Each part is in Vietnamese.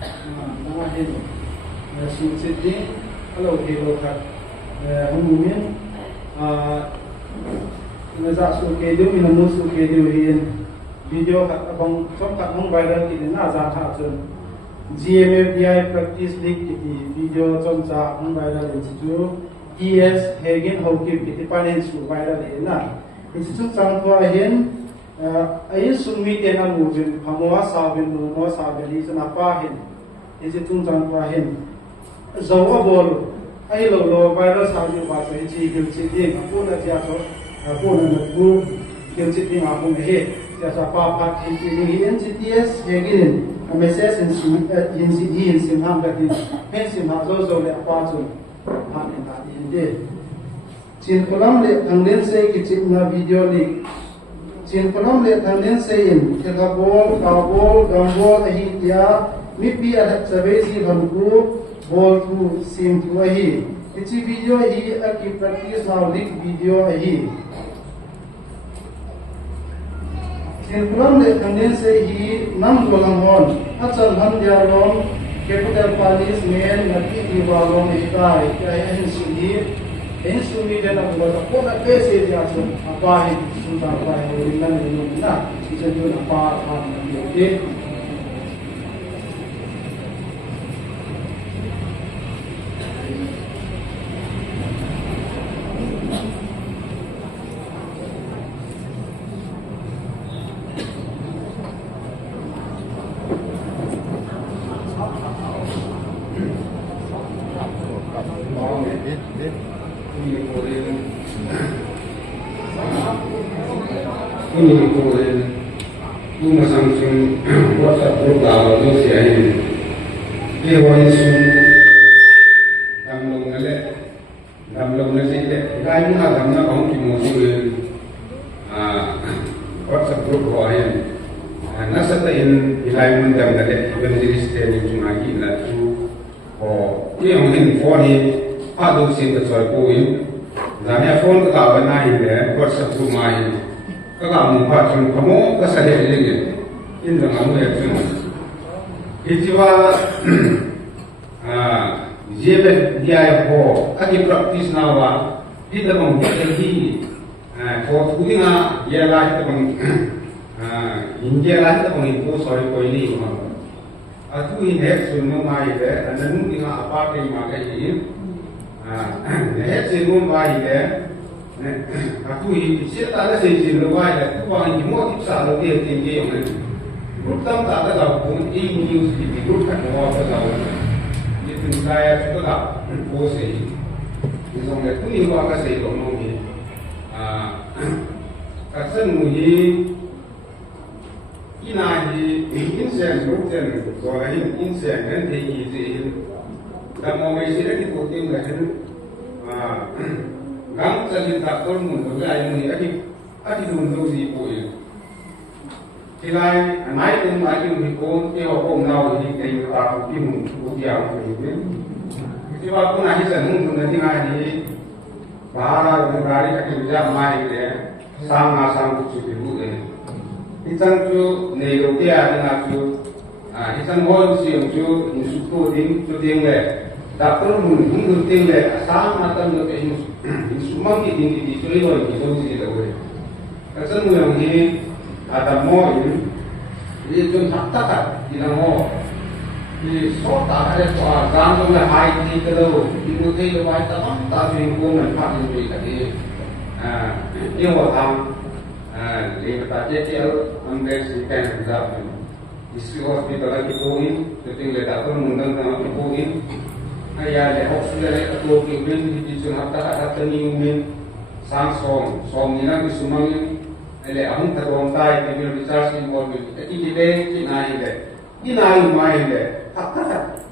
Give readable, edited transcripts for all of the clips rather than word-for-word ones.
nang hin sim sitting hello hello khat humumin na za su ke diu min mu su ke diu hin video khat abang chom khat hong viral ki na za tha chun GMFDI practice league ki video chom cha hong viral in chu ES hegin hokip ki panen su viral in na chu chang thwa hin ai sumi te na mu jin phamwa sabin nu no sabeli chana pa hin isi chung chang thwa hin zawa bol ai lo viral sa ju ba se chi gil chi ding pu na chia so pu na pu gil chi ding a pu he chia sa pa pa hin chi ni NCTS hegin a message in sim ham da din hen sim ha zo le pa chu han in da in de chin kolam le anglen se ki chip na video li chin kolam le anglen se in ke ga bol gambol a hi tia mi pi a chabe si bhan ku bol tu sim tu a hi chi video hi a ki practice now lik video a hi chin kolam le anglen se hi nam golam hon a chan han dia rom capital punishment na ki di wa rom hi kai kai hin su hi in sumi de na ko ko na pe se ja so apa hi sun ta pa hi na ni na si se jo na pa ha na ke ini kemudian rumah Samsung WhatsApp group kalau tu si ini dia wajib damlong nasi le lain mana damna kau kimu sih WhatsApp group kau ini nasa tain ilain mana damna le evangelist ni cuma gila tu oh dia mungkin phone ni ada sih tersoal kau Zania phone tu tak benar ini WhatsApp group main các bạn muốn phát triển có mỗi các sản phẩm gì in rằng ông ấy cũng thìว่าGMFDI ho aki practice na wa kita mong jadi for tuning ya la kita mong India la kita mong itu sorry ko ini atu in head sun mo mai de ananu ni apa ke ma ke ini head sun mo mai de aku ini siapa ada sesi luar ya, orang ini mau tipsa lo dia tinggi yang ni. Grup tam tak ada tahu pun ini news di grup kan mau apa tahu. Itu saya juga tak post ini. Misalnya tu ini apa saya kalau ni, kasan mui ini insan grup dan soal insan kan tinggi sih. Dan mau mesti lagi puting kan. Gang salin takol mun to ay mun ati dun do si po ye kilai anai tum ai mun ko te ho ko na ni kai ta ko ki mun ko ya ko ye ti ba ko na hi san mun na ti ngai ni bahara ko gari ka ki ja mai le sang na sang ku chi bu ye itan chu ne ro ke a na chu itan ho si chu ni su ko ding chu ding le Dapur mungkin ting le asam atau le ini semua kita ini dicuri oleh kita sendiri lah. Kerana mula ini ada mau ini cuma hakta kan, tidak mau. Ini sota ada soal jangan le high ni kalau ibu tu le high tamam, tapi ibu nampak ini tadi. Ini orang le kata JTL ambil sekian berapa. Isi hospital lagi poin, jadi le dapur mungkin lagi poin. Ayah le hospital le atau kibin di sana ada tening sang som ni nak semua le ahun terontai kibin research involved. Jadi kita mai le tak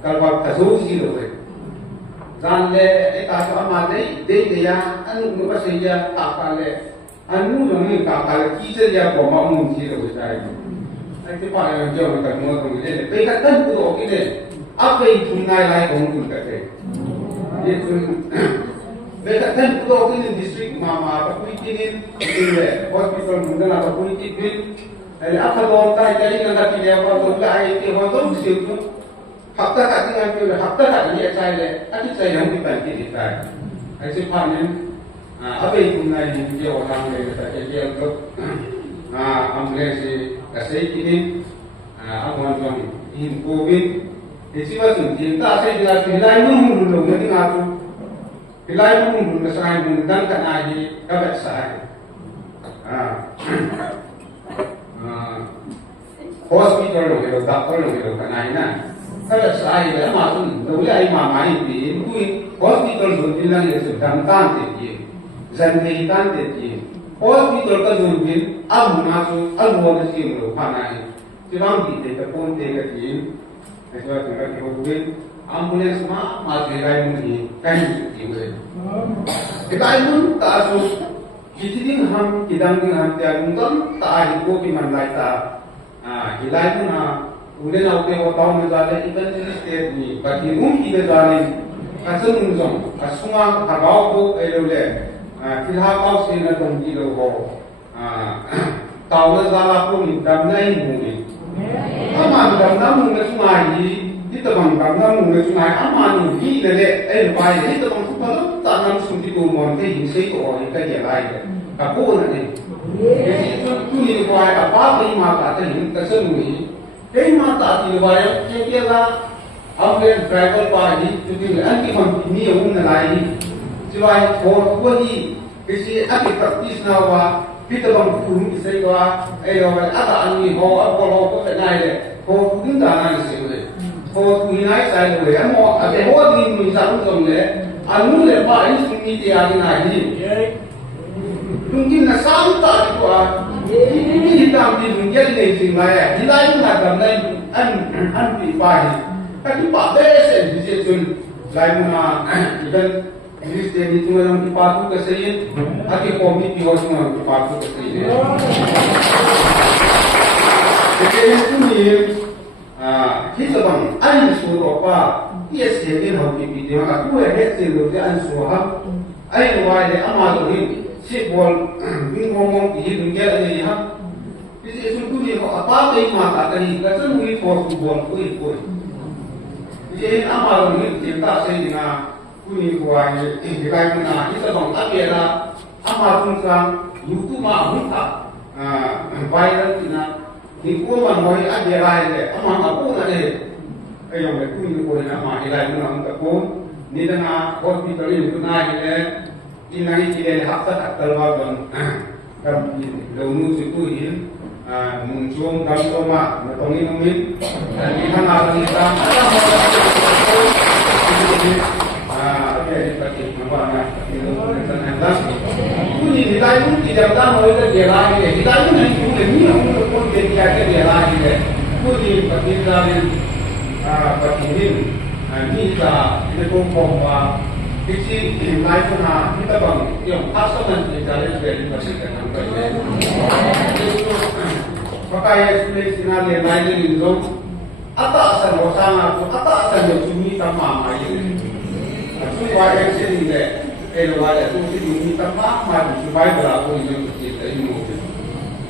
kalau kasus sih loh. Dan le kasus amat dia anu nuka saja tak le anu ni tak le kisah dia bawa mungkin loh saya. Nanti pak jauh kita mau kemudian. Pekatan tu okey le. Apa itu nilai kongkul kata? Itu mereka kan kalau ini distrik mama apa politik ini hospital mungkin apa politik ini apa doang tak jadi nggak pilih apa doang tak itu hospital situ hafta ka tingan pyo hafta ka ni achai le ati chai yang ki pan ki ditai ai se pha nen abe kum na ni je o lang le ta ke je ko amle se ka sei ki ni amon jong in covid e si ba sun tin ta se la ti lai mu lo ne nga tu lai mu na sai mu dan ka na ji ka ba sai hospital lo ke doctor lo ke ka na ina kada sai le ma un lo le ai ma mai bi ku hospital zo tin lang ye su dam tan te ji zan te tan te ji hospital ka zo bin am na su al mo na si mo pa na ni ti bang bi te ka pon te ka ji ai so ka ka ko bin ambulance ma te lai mu ni kai ji we te kai mun ta su ki ti ding ham ki dang ding ham te ang dam ta hi ko bi man lai ta hilai mu na ulen auke ho taw me jale evangelist state ni baki mum ki be jale asung jong asunga thagaw ko elole filha kaw se na tong ki lo ho taw na jala ko ni dam nai mu ni ama dam na mu na sunga yi itabang dam na mu na sunga ama ni hi le le el pai le itabang su pa ta nam sum ti ko mon te hin sei ko ni ka ye lai ka ko na ni tu ni ko ai apa ba ma ta te hin ka se mu ni kei mata ti waya ke la amle driver pa ni tu ti an ki man ni un na lai ni siwai ko ko ni ke si ati practice na wa pita bang ku ni sai wa ai ro wa ata an ni ho a ko ko ta nai le ko ku da na ni se le ko ku ni nai sai le amo a be ho ni ni sa ru som le anu le pa ni su ni ti a ni nai ni mungkin na sa ta ni ko a ini hitam di dunia ini singaya. Kita ini nggak lain an pribadi. Tapi pak besen di situ lain mana dan Kristen itu orang dipatu keseyin, aki komiti harus orang dipatu keseyin. Jadi itu ni kita bang, an suruh apa? Dia sekian hoki video, aku hebat sih an suruh. An wajah amal ini. Si bol ngomong di dunia ini ha. Jadi itu ni apa mata tadi kita mui for bol kui. Jadi amal ini kita sehingga kuni kuai ini kai mana kita bang akhirnya amal pun kan YouTube mah muka viral kita ni kuman moi akhirnya ini amal apa nanti ayo kuni kuai amal akhirnya mana pun ni dengan hospital itu naik ini kita hafta terlalu dan launu situ ini muncul dalam rumah mentongi mungkin dan kita akan kita seperti namanya ini kita itu tidak tahu itu dia lagi kita itu nanti ini untuk pun dia lagi ini seperti dalam seperti ini kita ini kumpulan kisi life na kita bang yung customer challenge very much kan pakai space na le line ni zo ata sa losana ko ata sa yo sumi tama mai su wa yang sini le elo wa ya su sumi tama mai su bai bra ko ni yo kita imo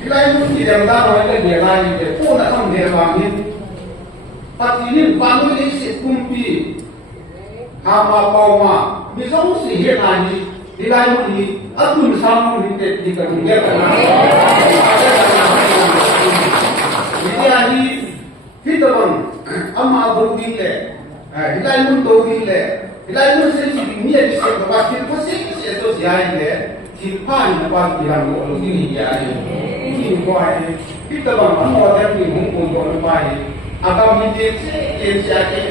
kita itu tidak tahu ada dia lain dia pun nak orang dia lain pati ni bangun ni si kumpi hama pauma misal si henani nilai muni aku misal muni di kerja kerana ini kita bang amma berhubung le nilai mun berhubung le nilai mun sesi ni ada siapa pasti pasti itu siapa le siapa yang dapat bilang kalau ini dia ini kau kita bang amma ada ni mungkin kau lepas akan menjadi siapa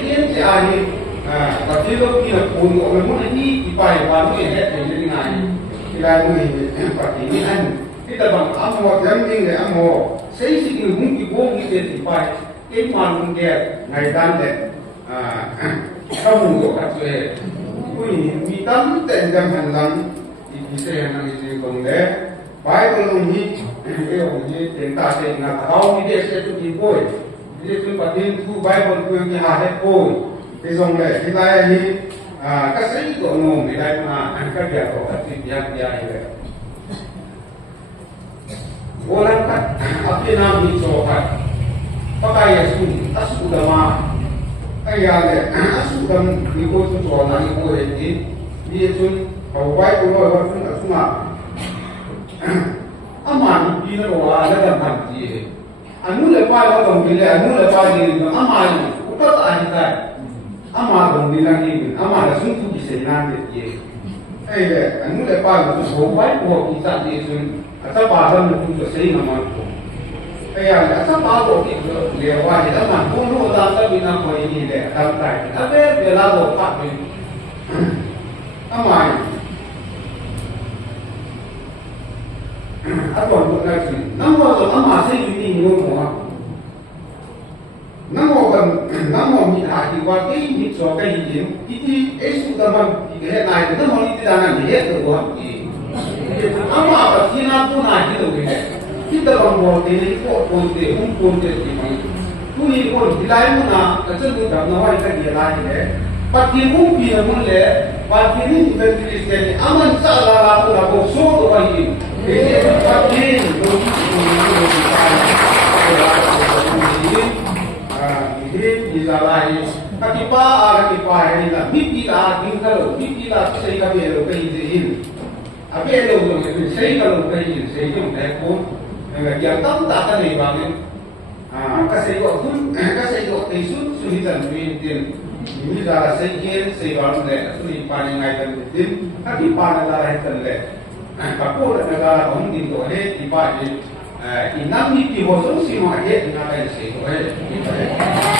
tapi lo kira pun orang mana ni dipakai baru ini jadi ngai kita ini seperti ini kan kita bang amo jambing le amo saya sih mungkin bohong itu dipakai malu dia ngai dan le kamu tu katwe kui mitam tenjang handang ini saya yang ini kongde baik kalau ini tentang saya nak tahu ini saya tu diboy ini tu patin tu baik kalau ni ada boy Isong le kita ini kasih itu ngomong kita mana angkat dia tu kasih dia ini. Orang kan api nama itu kan pakai Yesus asu ulama ai ya le su dam ni ko su so na ni ko le ni sun hau bai ko lo wa sun asuma ama ni bi na ro wa la da man ji anu le pa lo dong ni le anu le pa ji ni ama ni ko ta ni ta ama dong ni la ni ama la sun tu ki se na de ye ai le anu le pa lo su hau bai ko ki sa ni sun asa pa sa ni tu so sei na ma ko ai ya asa pa ko ki le wa ni da man ko lo da sa bi na ko ni le tam tai a ve be la lo pa ni ama ni Apa buat lagi? Nama tu ama saya ini ngomong. Nama kan, nama minta diwakil ini sokai ini. Ini esu dalam tiga naik itu mau itu jangan dia tu buat ini. Ama apa sih nak tu naik itu ni? Kita orang buat ini pun deh ini. Tu ini pun dilai mana? Macam tu dah nawa itu dia lagi deh. Pagi mungkin namun le, pagi ini kita tulis ni. Aman salah lalu lalu so tu lagi. Katipa ini lah, mimpi lah, tinggal, mimpi lah, saya kami ada kajian, apa ada orang itu saya kalau kajian, saya tu telefon, yang tahu tak kan ni bangun, kasih kau isu sulitan bintin, ini dah saya bangun deh, suli paling ayam bintin, katipa adalah itu deh. Kapur negara Hongkong tu ada di bawah ini, inam ni di bawah sini macam ni, inam ni sih tu ada.